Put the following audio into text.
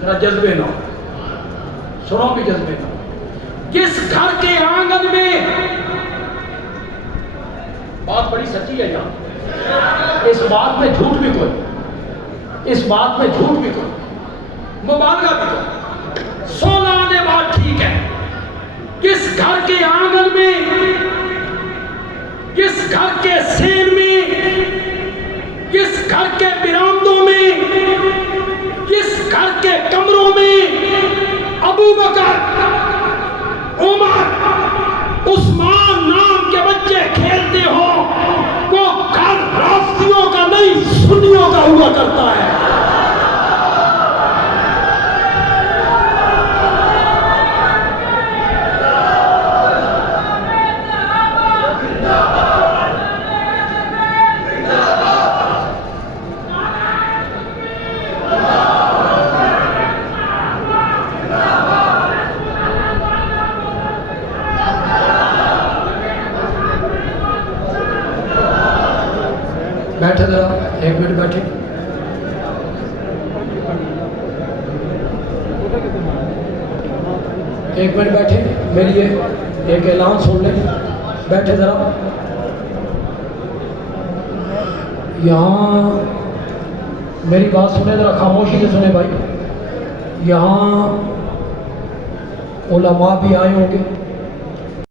जरा जज्बे ना सुनो भी जज्बे ना। किस घर के आंगन में, बात बड़ी सच्ची है यार, इस बात में झूठ भी कोई, इस बात में झूठ भी कोई, मुबालगा भी कोई, 16 आने बात ठीक है। किस घर के आंगन में, किस घर के सेन में, किस घर के बिरामदों में, किस घर के कमरों में अबू बकर, उमर, उस्मान नाम के बच्चे खेलते हो, वो घर राफ्तियों का नहीं सुन्नियों का हुआ करता है। बैठे जरा, एक मिनट बैठे। एक मिनट बैठे, मेरी ये एक ऐलान सुन लें। बैठे जरा। यहाँ मेरी बात सुने जरा, खामोशी से सुने भाई। यहाँ उलमा भी आए होंगे,